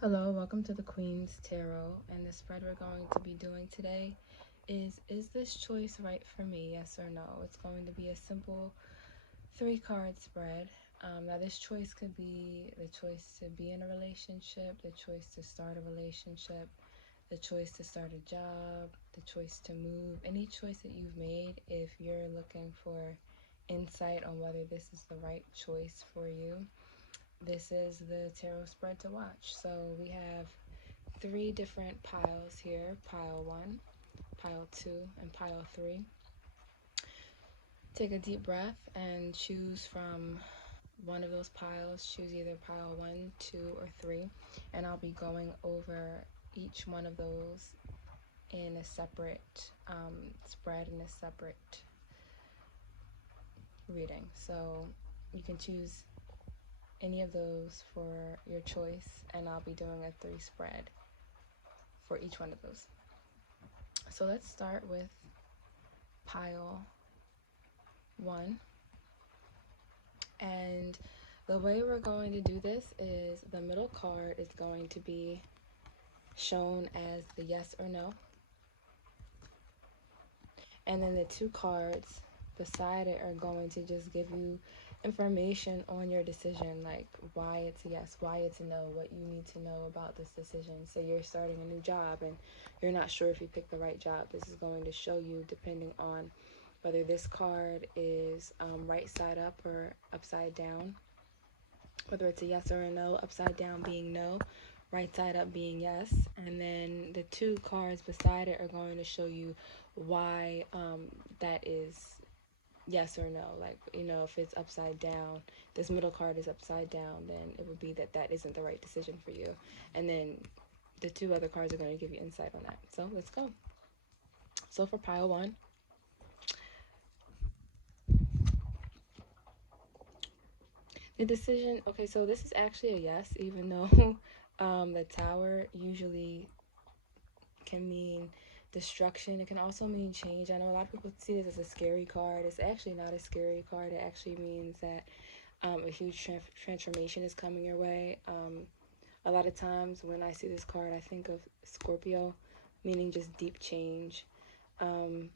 Hello, welcome to the Queen's Tarot, and the spread we're going to be doing today is this choice right for me, yes or no? It's going to be a simple 3-card spread. Now this choice could be the choice to be in a relationship, the choice to start a relationship, the choice to start a job, the choice to move, any choice that you've made. If you're looking for insight on whether this is the right choice for you, this is the tarot spread to watch. So we have 3 different piles here: pile 1, pile 2, and pile 3. Take a deep breath and choose from one of those piles. Choose either pile 1, 2, or 3, and I'll be going over each one of those in a separate spread, in a separate reading. So you can choose any of those for your choice, and I'll be doing a 3 spread for each one of those. So let's start with pile 1. And the way we're going to do this is the middle card is going to be shown as the yes or no. And then the 2 cards beside it are going to just give you information on your decision, like why it's a yes, why it's a no, what you need to know about this decision. So you're starting a new job and you're not sure if you picked the right job. This is going to show you, depending on whether this card is right side up or upside down, whether it's a yes or a no, upside down being no, right side up being yes. And then the 2 cards beside it are going to show you why that is yes or no. Like, if it's upside down, this middle card is upside down, then it would be that that isn't the right decision for you. And then the 2 other cards are going to give you insight on that. So let's go. So for pile 1, the decision, okay, so this is actually a yes, even though the Tower usually can mean destruction. It can also mean change. I know a lot of people see this as a scary card. It's actually not a scary card. It actually means that a huge transformation is coming your way. A lot of times when I see this card, I think of Scorpio, meaning just deep change. Um,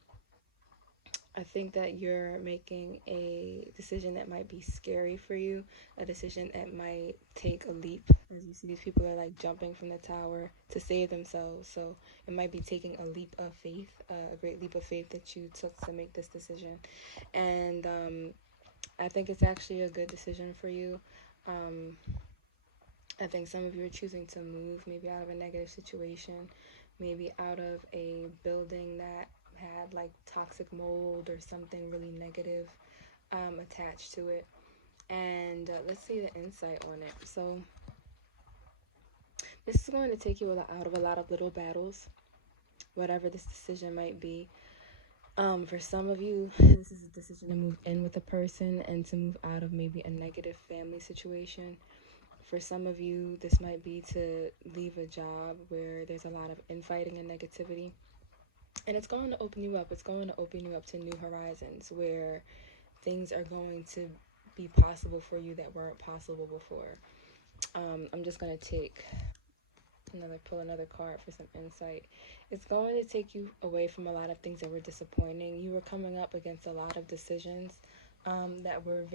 I think that you're making a decision that might be scary for you, a decision that might take a leap. As you see, these people are like jumping from the tower to save themselves. So it might be taking a leap of faith, a great leap of faith that you took to make this decision. And I think it's actually a good decision for you. Um, I think some of you are choosing to move, maybe out of a negative situation, maybe out of a building that had like toxic mold or something really negative attached to it. And let's see the insight on it. So this is going to take you out of a lot of little battles, whatever this decision might be. For some of you, this is a decision to move in with a person and to move out of maybe a negative family situation. For some of you, this might be to leave a job where there's a lot of infighting and negativity. And it's going to open you up. It's going to open you up to new horizons where things are going to be possible for you that weren't possible before. I'm just going to pull another card for some insight. It's going to take you away from a lot of things that were disappointing. You were coming up against a lot of decisions that were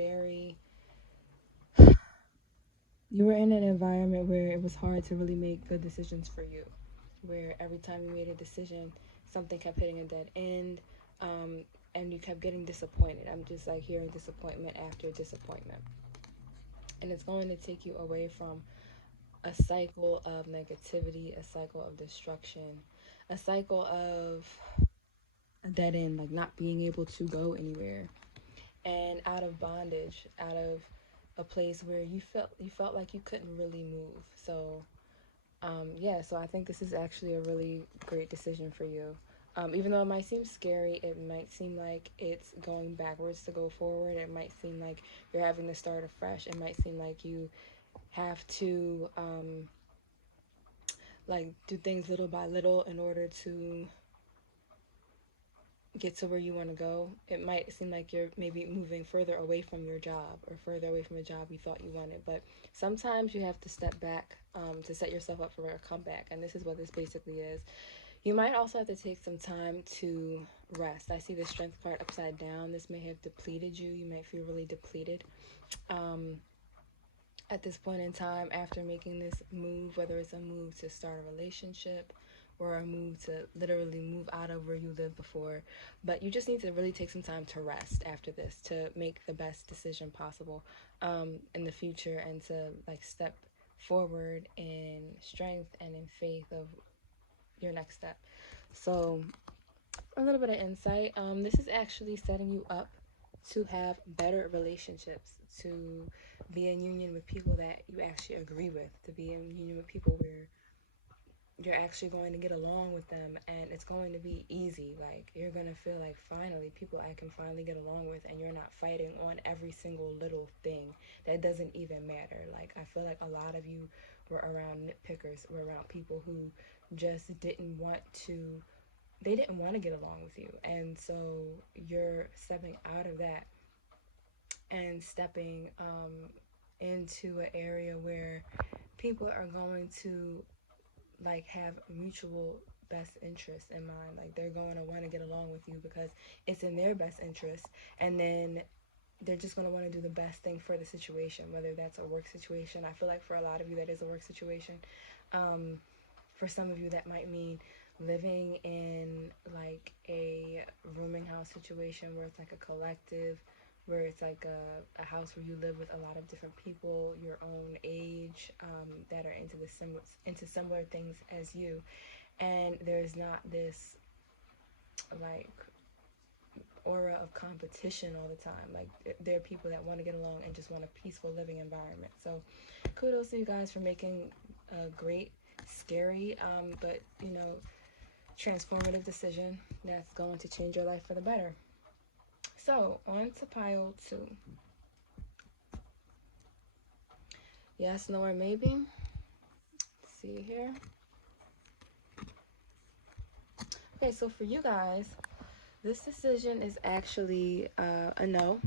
you were in an environment where it was hard to really make good decisions for you, where every time you made a decision, something kept hitting a dead end, um, and you kept getting disappointed. I'm just like hearing disappointment after disappointment. And it's going to take you away from a cycle of negativity, a cycle of destruction, a cycle of a dead end, like not being able to go anywhere, and out of bondage, out of a place where you felt like you couldn't really move. So yeah, so I think this is actually a really great decision for you. Even though it might seem scary, it might seem like it's going backwards to go forward. It might seem like you're having to start afresh. It might seem like you have to like do things little by little in order to get to where you want to go, it might seem like you're maybe moving further away from your job or further away from a job you thought you wanted. But sometimes you have to step back to set yourself up for a comeback. And this is what this basically is. You might also have to take some time to rest. I see the strength card upside down. This may have depleted you. You might feel really depleted. Um, at this point in time, after making this move, whether it's a move to start a relationship or a move to literally move out of where you lived before, but you just need to really take some time to rest after this to make the best decision possible in the future, and to like step forward in strength and in faith of your next step. So a little bit of insight. This is actually setting you up to have better relationships, to be in union with people that you actually agree with, to be in union with people where you're actually going to get along with them and it's going to be easy. Like, you're going to feel like finally people I can finally get along with, and you're not fighting on every single little thing that doesn't even matter. Like, I feel like a lot of you were around nitpickers, were around people who just didn't want to, they didn't want to get along with you. And so you're stepping out of that and stepping into an area where people are going to like have mutual best interest in mind. Like, they're going to want to get along with you because it's in their best interest. And then they're just going to want to do the best thing for the situation, whether that's a work situation. I feel like for a lot of you that is a work situation. For some of you that might mean living in like a rooming house situation where it's like a collective, where it's like a house where you live with a lot of different people your own age, that are into similar things as you, and there's not this like aura of competition all the time. Like, there are people that want to get along and just want a peaceful living environment. So kudos to you guys for making a great, scary, but transformative decision that's going to change your life for the better. So on to pile 2. Yes, no, or maybe. Let's see here. Okay, so for you guys, this decision is actually a no.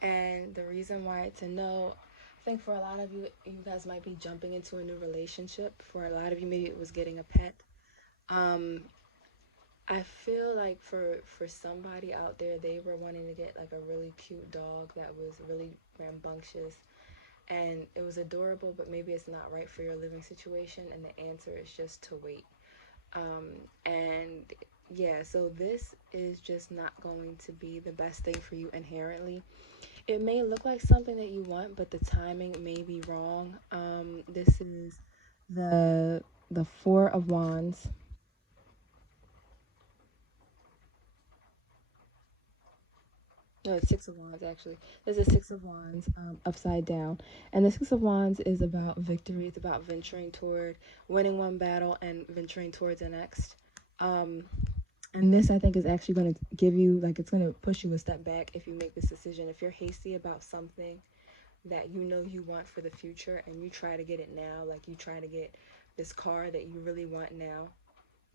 And the reason why it's a no, I think for a lot of you, you guys might be jumping into a new relationship. For a lot of you, maybe it was getting a pet. Um, I feel like for somebody out there, they were wanting to get like a really cute dog that was really rambunctious, and it was adorable, but maybe it's not right for your living situation, and the answer is just to wait. And yeah, so this is just not going to be the best thing for you inherently. It may look like something that you want, but the timing may be wrong. This is the the Four of Wands. No, it's Six of Wands actually. There's a Six of Wands upside down, and the Six of Wands is about victory. It's about venturing toward winning one battle and venturing towards the next. Um, and this, I think, is actually going to give you, like, it's going to push you a step back if you make this decision. If you're hasty about something that you know you want for the future and you try to get it now, like you try to get this car that you really want now,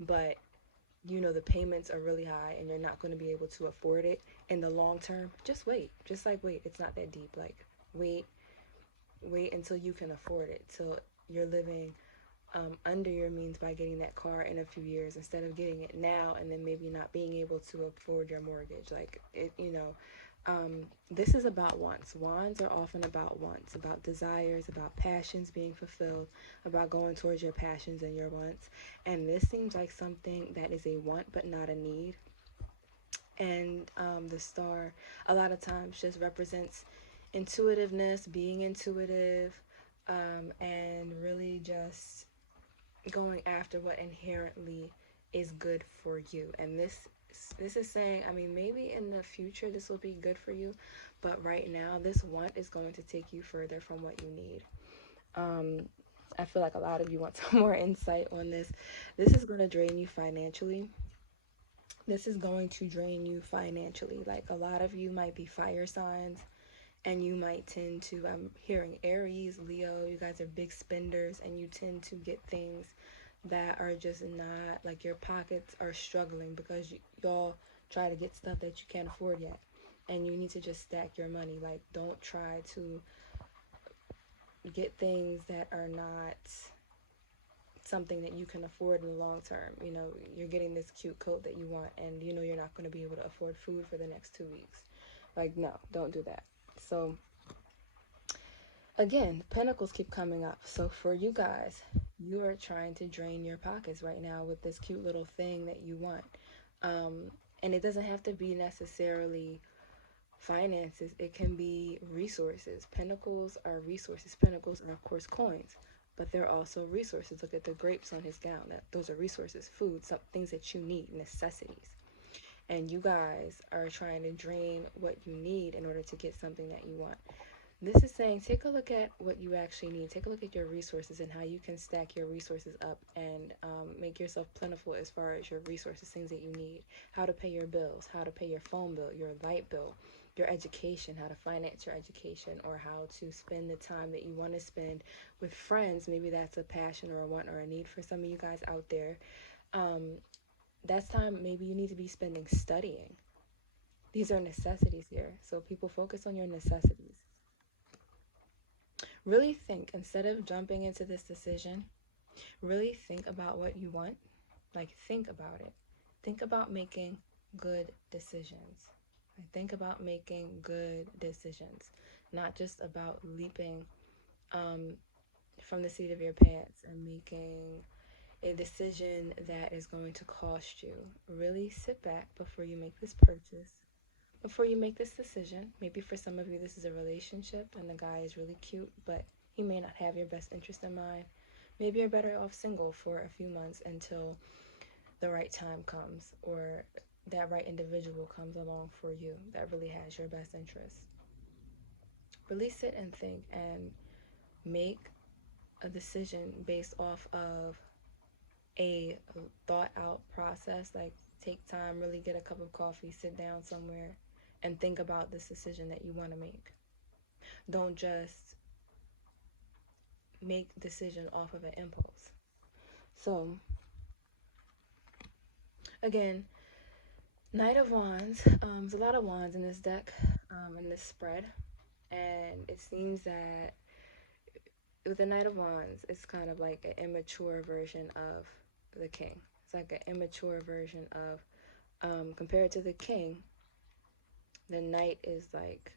but the payments are really high and you're not going to be able to afford it in the long term, just wait. Just like wait. It's not that deep. Like, wait, wait until you can afford it. Till you're living under your means by getting that car in a few years, instead of getting it now and then maybe not being able to afford your mortgage. Like, this is about wants. Wands are often about wants, about desires, about passions being fulfilled, about going towards your passions and your wants. And this seems like something that is a want but not a need. And the star a lot of times just represents intuitiveness, being intuitive, and really just going after what inherently is good for you. And this is saying, I mean, maybe in the future this will be good for you, but right now this want is going to take you further from what you need. I feel like a lot of you want some more insight on this. This is going to drain you financially. This is going to drain you financially. Like, a lot of you might be fire signs, and you might tend to, I'm hearing Aries, Leo, you guys are big spenders, and you tend to get things that are just not, like, your pockets are struggling because y'all try to get stuff that you can't afford yet, and you need to just stack your money. Like, don't try to get things that are not something that you can afford in the long term. You know, you're getting this cute coat that you want, and you know you're not going to be able to afford food for the next 2 weeks. Like, no, don't do that. So again, pentacles keep coming up. So for you guys, you are trying to drain your pockets right now with this cute little thing that you want. And it doesn't have to be necessarily finances, it can be resources. Pentacles are resources. Pentacles are, of course, coins, but they're also resources. Look at the grapes on his gown. Those are resources, food, some things that you need, necessities. And you guys are trying to drain what you need in order to get something that you want. This is saying, take a look at what you actually need. Take a look at your resources and how you can stack your resources up and make yourself plentiful as far as your resources, things that you need. How to pay your bills, how to pay your phone bill, your light bill, your education, how to finance your education, or how to spend the time that you want to spend with friends. Maybe that's a passion or a want or a need for some of you guys out there. That's time maybe you need to be spending studying. These are necessities here. So people, focus on your necessities. Really think, instead of jumping into this decision, really think about what you want. Like, think about it. Think about making good decisions. Like, think about making good decisions, not just about leaping um, from the seat of your pants and making a decision that is going to cost you. Really sit back before you make this purchase, before you make this decision. Maybe for some of you, this is a relationship and the guy is really cute, but he may not have your best interest in mind. Maybe you're better off single for a few months until the right time comes, or that right individual comes along for you that really has your best interest. Really sit and think and make a decision based off of a thought out process. Like, take time, really get a cup of coffee, sit down somewhere, and think about this decision that you want to make. Don't just make decision off of an impulse. So again, Knight of Wands. There's a lot of wands in this deck, in this spread, and it seems that with the Knight of Wands, it's kind of like an immature version of the King. It's like an immature version of, compared to the King, the Knight is like,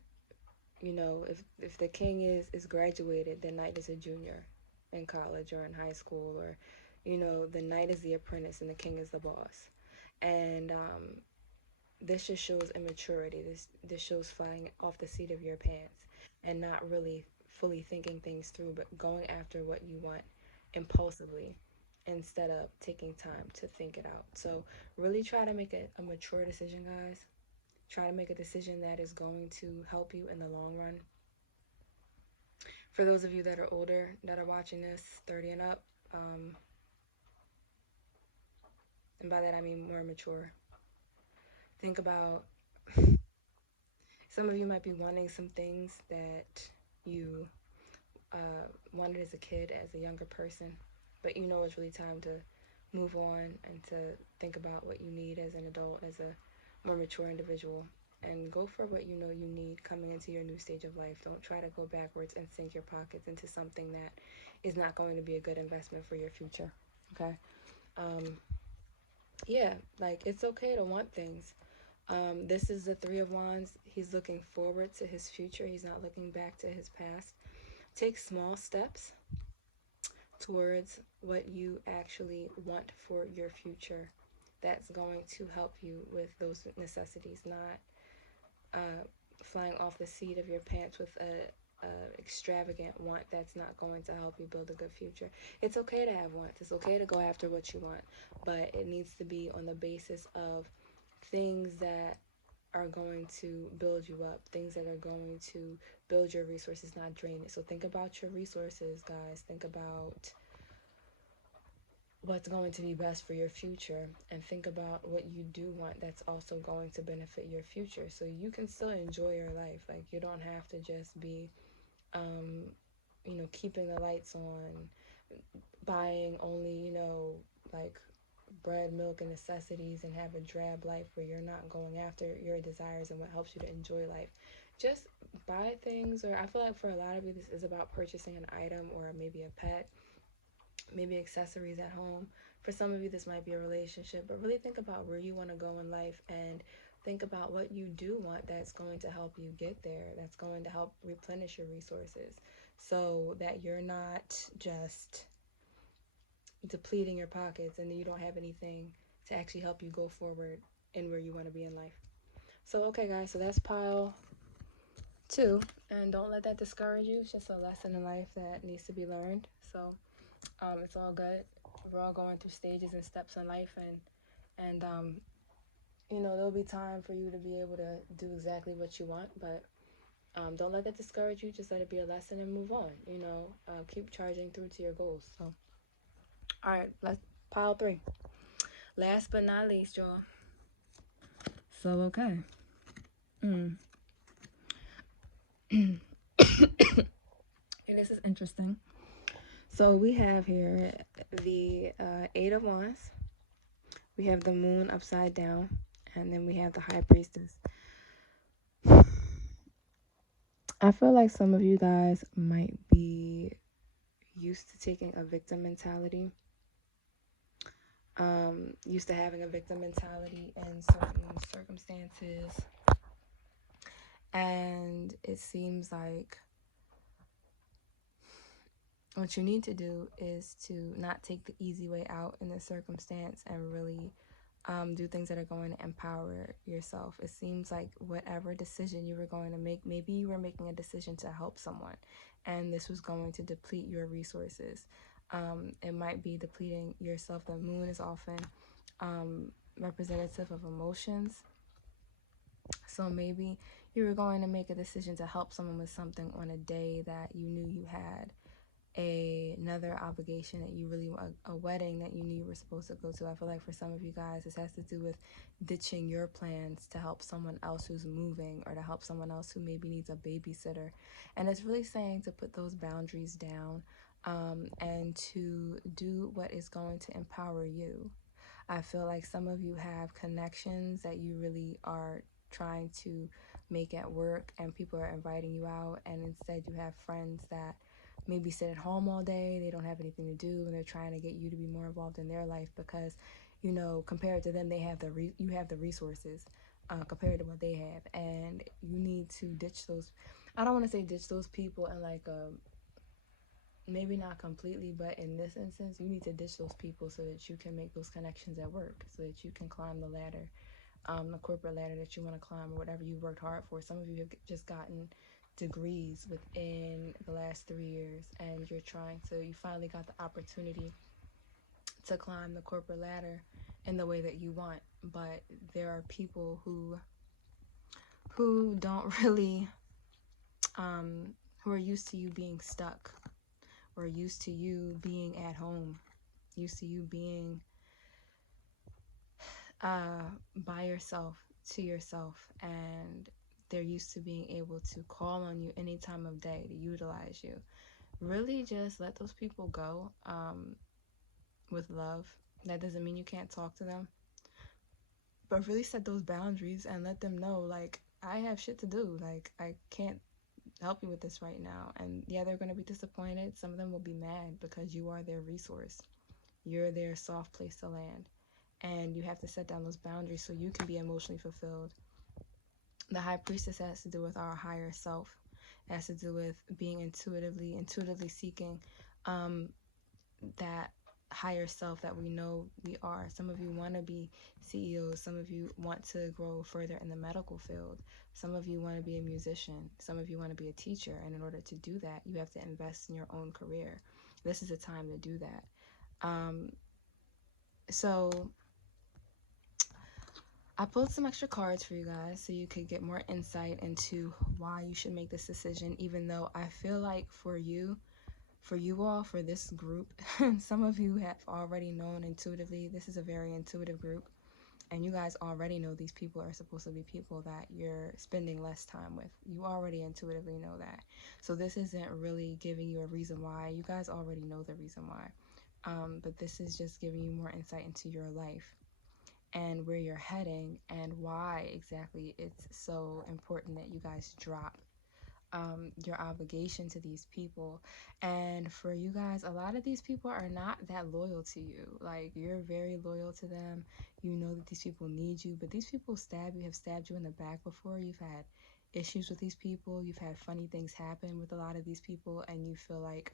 you know, if the King is graduated, the Knight is a junior in college or in high school, or, you know, the Knight is the apprentice and the King is the boss. And this just shows immaturity. This shows flying off the seat of your pants and not really fully thinking things through, but going after what you want impulsively instead of taking time to think it out. So really try to make a mature decision, guys. Try to make a decision that is going to help you in the long run. For those of you that are older that are watching this, 30 and up, and by that I mean more mature, think about, some of you might be wanting some things that you wanted as a kid, as a younger person, but you know it's really time to move on and to think about what you need as an adult, as a more mature individual, and go for what you know you need coming into your new stage of life. Don't try to go backwards and sink your pockets into something that is not going to be a good investment for your future. Okay. Yeah, like, it's okay to want things. This is the Three of Wands. He's looking forward to his future. He's not looking back to his past. Take small steps towards what you actually want for your future. That's going to help you with those necessities, not flying off the seat of your pants with a extravagant want that's not going to help you build a good future. It's okay to have wants. It's okay to go after what you want, but it needs to be on the basis of things that are going to build you up, things that are going to build your resources, not drain it. So think about your resources, guys. Think about what's going to be best for your future, and think about what you do want that's also going to benefit your future, so you can still enjoy your life. Like, you don't have to just be, you know, keeping the lights on, buying only, like bread, milk, and necessities and have a drab life where you're not going after your desires and what helps you to enjoy life. Just buy things, or I feel like for a lot of you, this is about purchasing an item or maybe a pet, maybe accessories at home. For some of you, this might be a relationship, but really think about where you want to go in life and think about what you do want that's going to help you get there, that's going to help replenish your resources so that you're not just depleting your pockets and then you don't have anything to actually help you go forward in where you want to be in life. So, okay, guys, so that's pile two. And don't let that discourage you. It's just a lesson in life that needs to be learned. So, it's all good. We're all going through stages and steps in life, and there'll be time for you to be able to do exactly what you want, but don't let that discourage you. Just let it be a lesson and move on. Keep charging through to your goals. So, all right, let's pile three. Last but not least, y'all. So, okay. And this is interesting. So we have here the Eight of Wands. We have the Moon upside down, and then we have the High Priestess. I feel like some of you guys might be used to taking a victim mentality, used to having a victim mentality in certain circumstances, and it seems like what you need to do is to not take the easy way out in this circumstance and really do things that are going to empower yourself. It seems like whatever decision you were going to make, maybe you were making a decision to help someone, and this was going to deplete your resources. It might be depleting yourself. The moon is often representative of emotions. So maybe you were going to make a decision to help someone with something on a day that you knew you had another obligation that you really want, a wedding that you knew you were supposed to go to. I feel like for some of you guys, this has to do with ditching your plans to help someone else who's moving or to help someone else who maybe needs a babysitter. And it's really saying to put those boundaries down and to do what is going to empower you. I feel like some of you have connections that you really are trying to make at work, and people are inviting you out, and instead you have friends that maybe sit at home all day, they don't have anything to do, and they're trying to get you to be more involved in their life because, compared to them, they have you have the resources compared to what they have, and you need to ditch those. I don't want to say ditch those people and maybe not completely, but in this instance, you need to ditch those people so that you can make those connections at work, so that you can climb the ladder, the corporate ladder that you want to climb, or whatever you worked hard for. Some of you have just gotten degrees within the last 3 years, and you finally got the opportunity to climb the corporate ladder in the way that you want, but there are people who don't really who are used to you being stuck, or used to you being at home, used to you being by yourself, to yourself, and they're used to being able to call on you any time of day to utilize you. Really just let those people go with love. That doesn't mean you can't talk to them, but really set those boundaries and let them know, like, I have shit to do. Like, I can't help you with this right now. And yeah, they're going to be disappointed. Some of them will be mad because you are their resource. You're their soft place to land. And you have to set down those boundaries so you can be emotionally fulfilled. The High Priestess has to do with our higher self. It has to do with being intuitively seeking that higher self that we know we are. Some of you want to be CEOs. Some of you want to grow further in the medical field. Some of you want to be a musician. Some of you want to be a teacher. And in order to do that, you have to invest in your own career. This is a time to do that. So I pulled some extra cards for you guys so you could get more insight into why you should make this decision, even though I feel like for you all, for this group, some of you have already known intuitively. This is a very intuitive group, and you guys already know these people are supposed to be people that you're spending less time with. You already intuitively know that. So this isn't really giving you a reason why. You guys already know the reason why. But this is just giving you more insight into your life and where you're heading and why exactly it's so important that you guys drop your obligation to these people. And for you guys, a lot of these people are not that loyal to you. Like, you're very loyal to them. You know that these people need you, but these people have stabbed you in the back before. You've had issues with these people. You've had funny things happen with a lot of these people, and you feel like,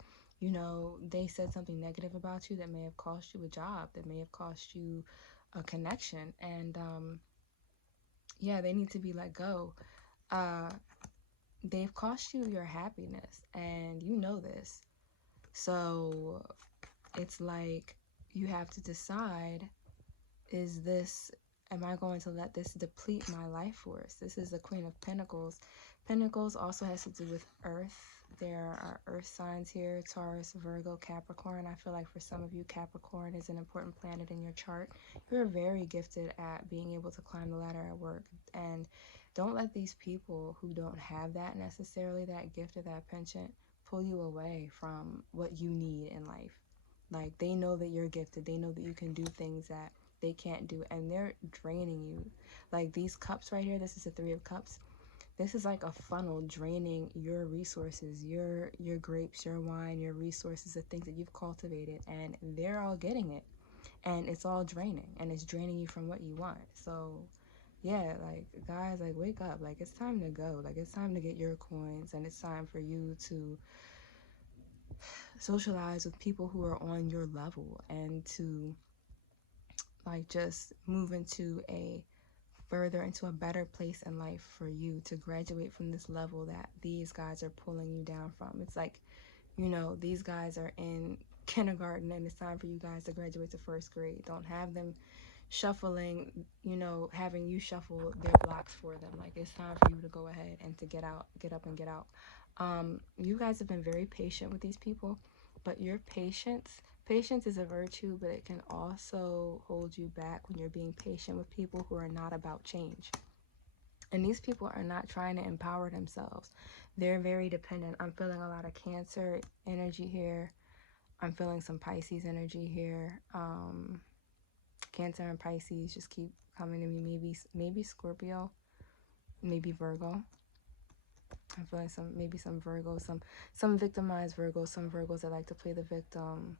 they said something negative about you that may have cost you a job, that may have cost you a connection. And yeah, they need to be let go. Uh, they've cost you your happiness, and you know this. So it's like you have to decide, am I going to let this deplete my life force? This is the Queen of Pentacles. Pentacles also has to do with earth. There are earth signs here: Taurus, Virgo, Capricorn. I feel like for some of you, Capricorn is an important planet in your chart. You're very gifted at being able to climb the ladder at work, and don't let these people who don't have that necessarily, that gift or that penchant, pull you away from what you need in life. Like, they know that you're gifted. They know that you can do things that they can't do, and they're draining you. Like, these cups right here, this is the Three of Cups. This is like a funnel draining your resources, your grapes, your wine, your resources, the things that you've cultivated, and they're all getting it. And it's all draining, and it's draining you from what you want. So yeah, like, guys, like, wake up. Like, it's time to go. Like, it's time to get your coins, and it's time for you to socialize with people who are on your level, and to like just move into a better place in life for you, to graduate from this level that these guys are pulling you down from. It's like, these guys are in kindergarten, and it's time for you guys to graduate to first grade. Don't have them shuffling, having you shuffle their blocks for them. Like, it's time for you to go ahead and to get up and get out. You guys have been very patient with these people, but your patience is a virtue, but it can also hold you back when you're being patient with people who are not about change. And these people are not trying to empower themselves. They're very dependent. I'm feeling a lot of Cancer energy here. I'm feeling some Pisces energy here. Cancer and Pisces just keep coming to me. Maybe Scorpio, maybe Virgo. I'm feeling some Virgos, some victimized Virgos, some Virgos that like to play the victim,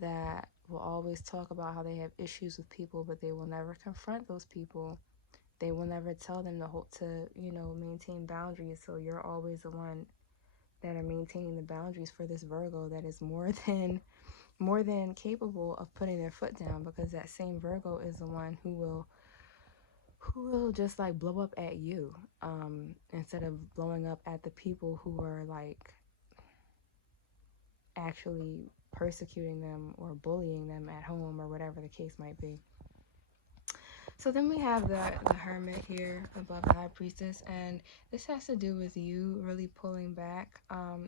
that will always talk about how they have issues with people, but they will never confront those people. They will never tell them to maintain boundaries. So you're always the one that are maintaining the boundaries for this Virgo that is more than capable of putting their foot down, because that same Virgo is the one who will just like blow up at you, instead of blowing up at the people who are like actually persecuting them or bullying them at home, or whatever the case might be. So then we have the Hermit here above the High Priestess, and this has to do with you really pulling back.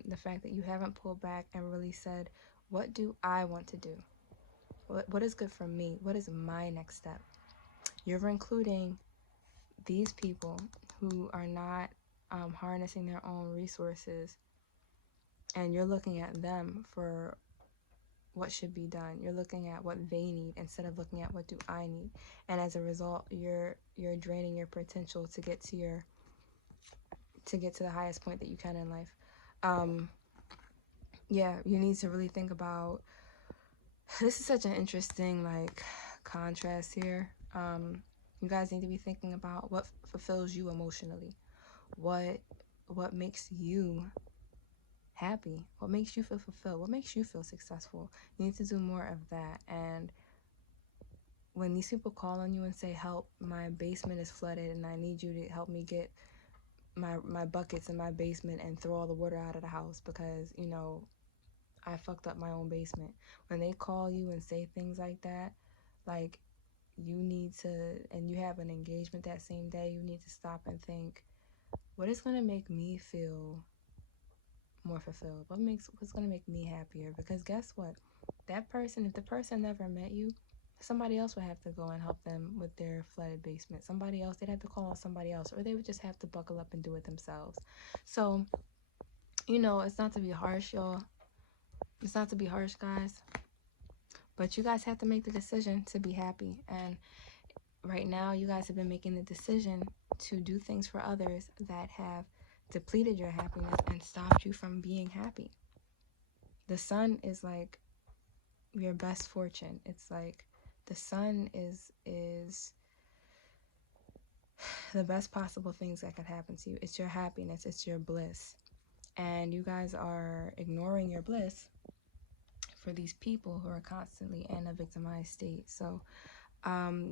The fact that you haven't pulled back and really said, what do I want to do? What is good for me? What is my next step? You're including these people who are not harnessing their own resources, and you're looking at them for what should be done. You're looking at what they need instead of looking at what do I need. And as a result, you're draining your potential to get to the highest point that you can in life. Yeah, you need to really think about, this is such an interesting like contrast here. You guys need to be thinking about what fulfills you emotionally. What makes you happy? What makes you feel fulfilled? What makes you feel successful? You need to do more of that. And when these people call on you and say, help, my basement is flooded and I need you to help me get my buckets in my basement and throw all the water out of the house because I fucked up my own basement. When they call you and say things like that, like, you need to, and you have an engagement that same day, you need to stop and think, what is going to make me feel more fulfilled? What's going to make me happier? Because guess what? If the person never met you, somebody else would have to go and help them with their flooded basement. They'd have to call on somebody else, or they would just have to buckle up and do it themselves. So, it's not to be harsh, y'all. It's not to be harsh, guys. But you guys have to make the decision to be happy. And right now, you guys have been making the decision to do things for others that have depleted your happiness and stopped you from being happy. The sun is like your best fortune. It's like the sun is the best possible things that could happen to you. It's your happiness, it's your bliss. And you guys are ignoring your bliss for these people who are constantly in a victimized state. So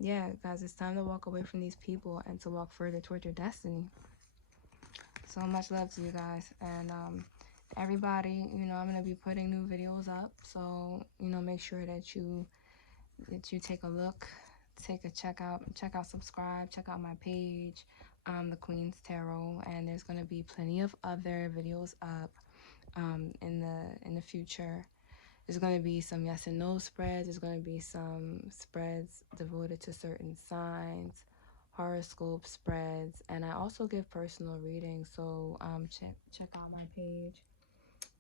yeah, guys, it's time to walk away from these people and to walk further toward your destiny. So much love to you guys. And everybody, you know, I'm going to be putting new videos up. So, you know, make sure that you take a look, check out, subscribe, check out my page, The Queen's Tarot. And there's going to be plenty of other videos up in the future. There's going to be some yes and no spreads. There's going to be some spreads devoted to certain signs, horoscope spreads, and I also give personal readings. So check out my page,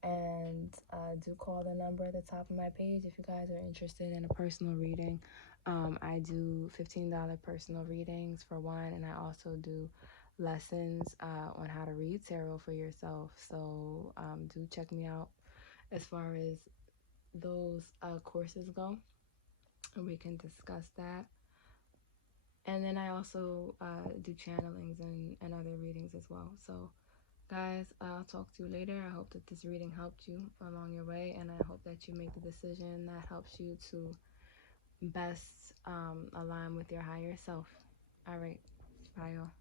and do call the number at the top of my page if you guys are interested in a personal reading. I do $15 personal readings for one, and I also do lessons on how to read tarot for yourself. So do check me out as far as those courses go, and we can discuss that. And then I also do channelings and other readings as well. So guys, I'll talk to you later. I hope that this reading helped you along your way, and I hope that you make the decision that helps you to best align with your higher self. All right, bye y'all.